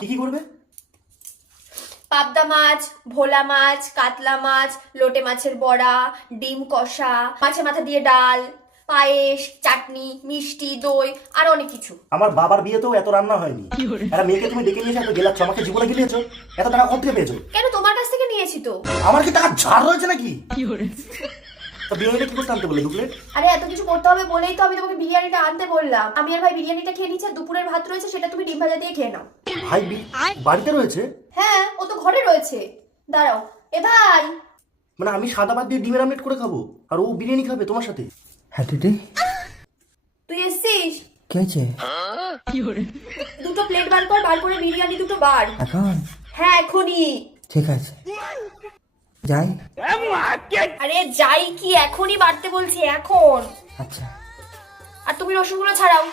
কি করবে? পাবদা মাছ, ভোলা মাছ, কাতলা মাছ, লোটে মাছের বড়া, ডিম কষা, মাছের মাথা দিয়ে ডাল, পায়েস, চাটনি, মিষ্টি, দই আর অনেক কিছু। আমার বাবার বিয়েতেও এত রান্না হয়নি। একটা মেয়েকে তুমি ডেকে নিয়েছো, এত গেলাচ্ছ, আমাকে জীবনে গিলিয়েছো। এত টাকা কোথা থেকে পেয়েছো? কেন, তোমার কাছ থেকে নিয়েছি তো। আমার কি টাকা ঝাড় রয়েছে নাকি? তো বিরিয়ানিটা কি করতে আনতে বলে 2 প্লেট? আরে এত কিছু করতে হবে বলেই তো আমি তোমাকে বিরিয়ানিটা আনতে বললাম। আমি আর ভাই বিরিয়ানিটা খেয়ে নিচ্ছি, আর দুপুরের ভাত রয়েছে সেটা তুমি ডিম ভাজা দিয়ে খেয়ে নাও। ভাই বাড়িতে রয়েছে? হ্যাঁ, ও তো ঘরে রয়েছে। দাঁড়াও, এ ভাই। মানে আমি সাদা ভাত দিয়ে ডিমের আমলেট করে খাবো, আর ও বিরিয়ানি খাবে তোমার সাথে? হ্যাঁ দিদি, তুই এসছিস? কি হয়েছে? 2টো প্লেট বার করে বিরিয়ানি 2টো বার। এখন? হ্যাঁ, এখনই। ঠিক আছে, যাই। আরে যাই কি, এখনই বাড়তে বলছি, এখন। আচ্ছা। আর তুমি রসুনগুলো ছাড়াও।